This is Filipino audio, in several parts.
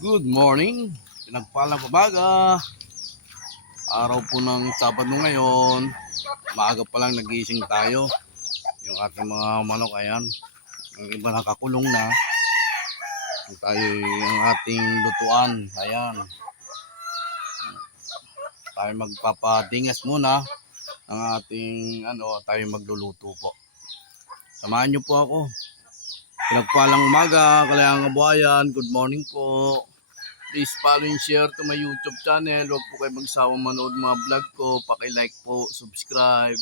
Good morning, pinagpalang umaga. Araw po ng Sabado ngayon. Maaga pa lang nagising tayo. Yung ating mga manok, ayan. Yung iba nakakulong na. Tayo yung ating lutuan, ayan. Tayo magpapadingas muna ng ating tayo magluluto po. Samahan niyo po ako. Pinagpalang umaga, Kalayang Kabuhayan. Good morning po. Please follow and share to my YouTube channel. Huwag po kayo magsawang manood mga vlog ko. Paki-like po, subscribe.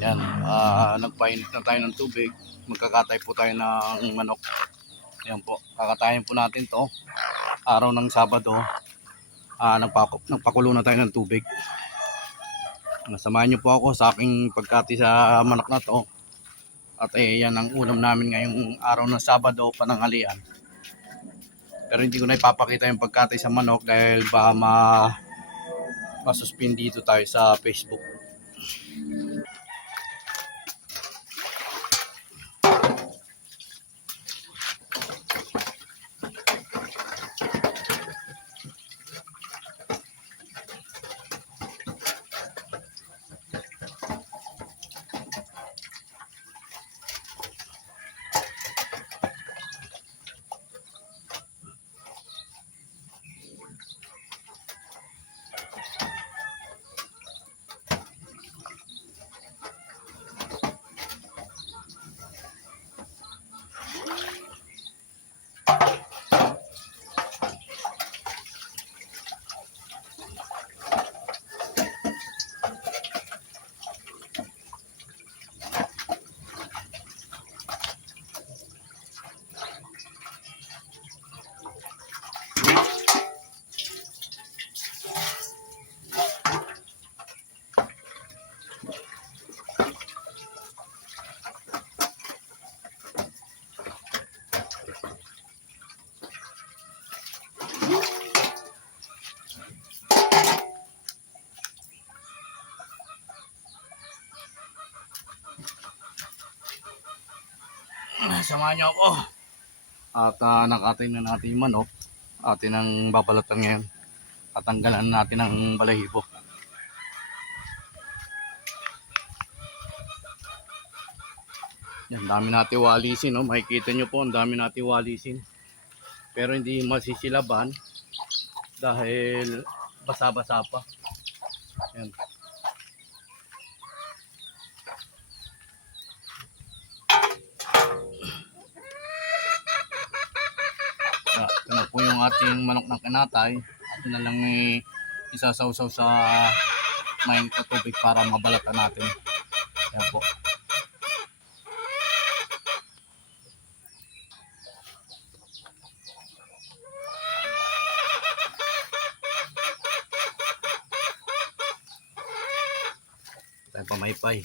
Yan, nagpainit na tayo ng tubig. Magkakatay po tayo ng manok. Yan po, kakatayin po natin to. Araw ng Sabado, nagpakulo na tayo ng tubig. Samahan niyo po ako sa aking pagkati sa manok na to. At yan ang ulam namin ngayong araw ng Sabado, pananghalian. Pero hindi ko na ipapakita yung pagkatay sa manok dahil baka masuspend dito tayo sa Facebook. Samahan niyo ako. At nakatay na natin yung manok. Atin ang babalatan ngayon. Tatanggalan natin ang balahibo. Yan, dami natin walisin. No? Makikita nyo po, ang dami natin walisin. Pero hindi masisilaban dahil basa-basa pa. Yan. Ito na po yung ating manok na kinatay. Ito na lang isasawsaw sa mainit na tubig para mabalatan natin. Yan po. Tayo pamaypay.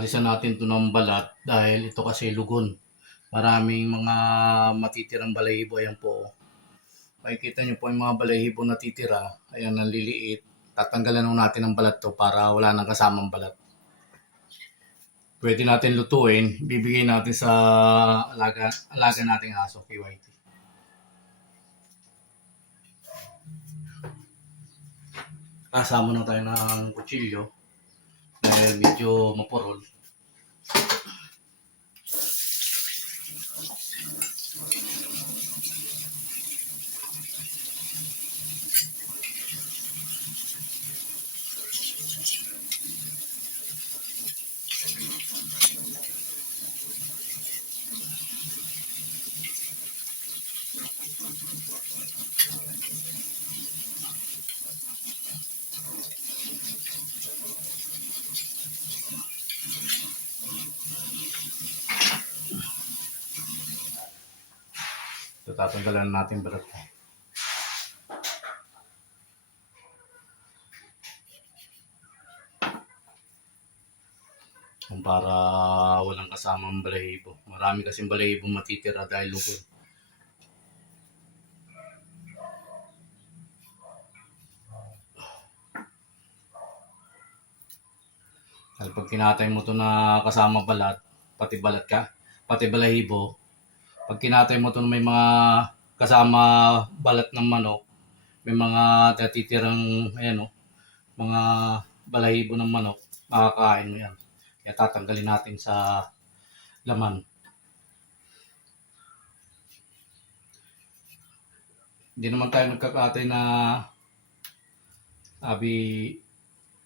Alisan natin to ng balat dahil ito kasi lugon. Maraming mga matitirang balahibo. Ayan po. Makikita nyo po yung mga balahibo natitira. Ayan, naliliit. Tatanggalan natin ng balat to para wala nang kasamang balat. Pwede natin lutuin. Bibigay natin sa alaga nating aso, KYT. Kasama na tayo ng kutsilyo dahil medyo mapurol. So, tatanggalan natin balat. Para walang kasamang balahibo. Marami kasing balahibo matitira dahil lugon. Dahil pag kinatay mo to na kasama balat, pati balahibo, pag kinatay mo to na may mga kasama balat ng manok, may mga natitirang, ayan o, mga balahibo ng manok, makakain mo yan. Kaya tatanggalin natin sa laman. Hindi naman tayo nagkakatay na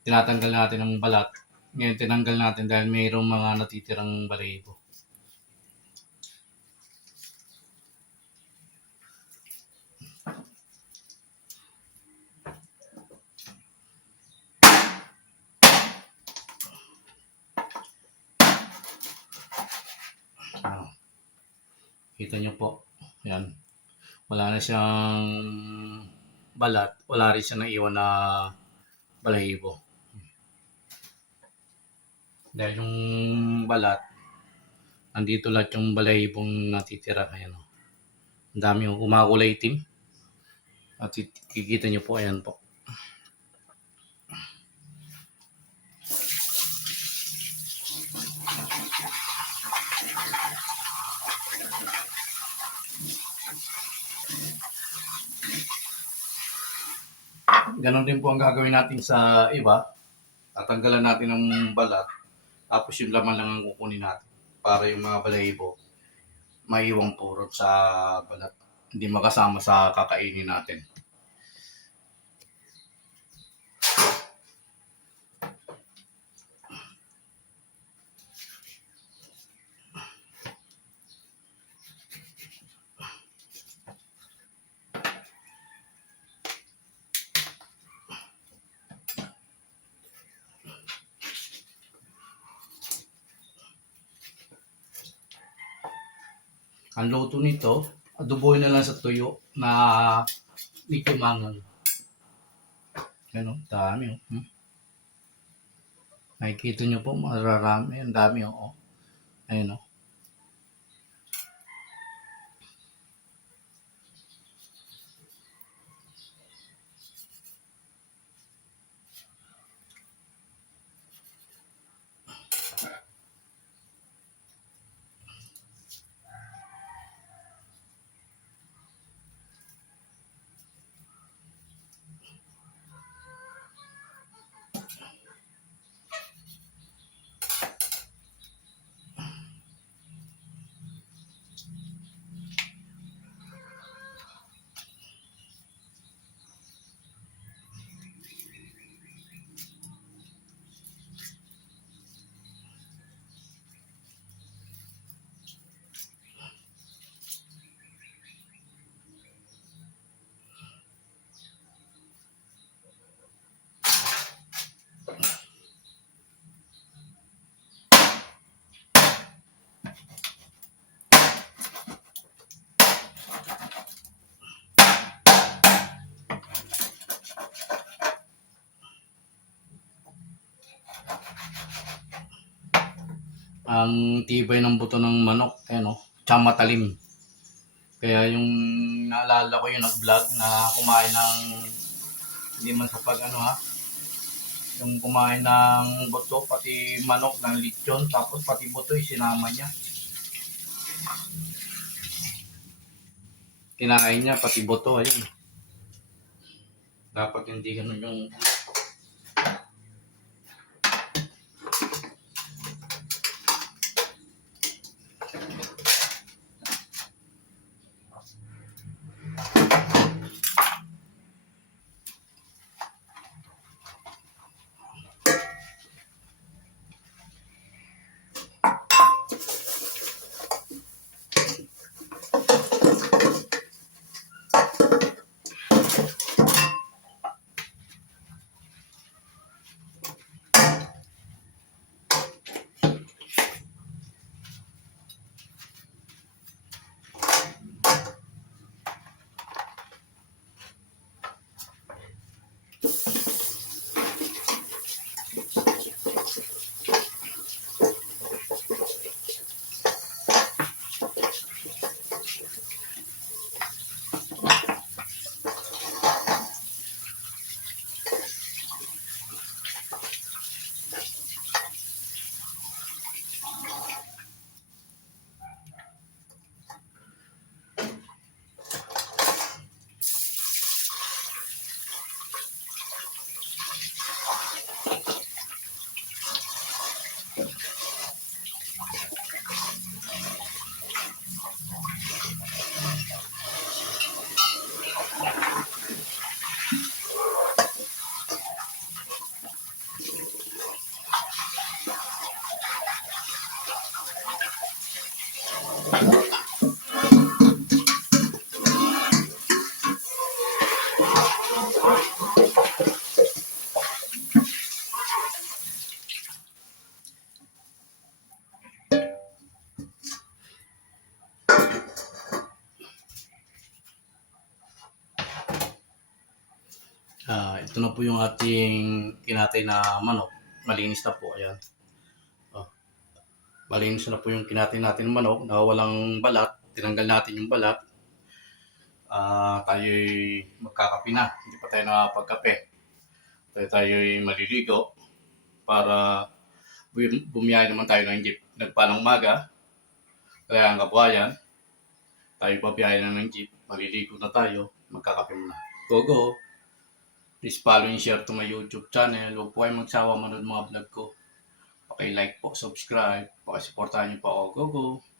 tinatanggal natin ang balat. Ngayon tinanggal natin dahil mayroong mga natitirang balahibo. Kita nyo po. Yan. Wala na siyang balat. Wala rin siya naiwan na balahibo. Dahil yung balat, nandito lahat yung balahibong natitira. Ayan o. Ang dami yung kumakulay itim. At kikita nyo po. Ayan po. Ganon din po ang gagawin natin sa iba. Tatanggalan natin ng balat. Tapos yung laman lang ang kukunin natin. Para yung mga balahibo maiwang purot sa balat. Hindi makasama sa kakainin natin. Ang luto nito, adoboy na lang sa tuyo na medyo mangang. Ano, dami oh. Nakikita nyo po, mararami. Ang dami oh. Ayun oh. Ang tibay ng buto ng manok, ano, tsaka matalim. Kaya yung naalala ko yung nag-vlog na kumain ng, hindi man sa pag ano ha, yung kumain ng buto, pati manok ng lechon, tapos pati buto sinama niya. Kinain niya, pati buto, ayun. Dapat hindi ganun yung... ito na po yung ating kinatay na manok. Malinis na po, ayan. Malinis na po yung kinatay natin ng manok, walang balat. Tinanggal natin yung balat. Tayo'y magkakape na. Hindi pa tayo nakapagkape. Tayo'y maliligo para bumiyahe naman tayo ng jeep. Nagpalang umaga, kaya ang kabuhayan, tayo babiyahe na ng jeep, maliligo na tayo, magkakape muna. Go! Please follow and share to my YouTube channel. Huwag po kayo magsawa manood mga vlog ko. Okay, like po, subscribe. Pakisuportahan niyo po ako. Go!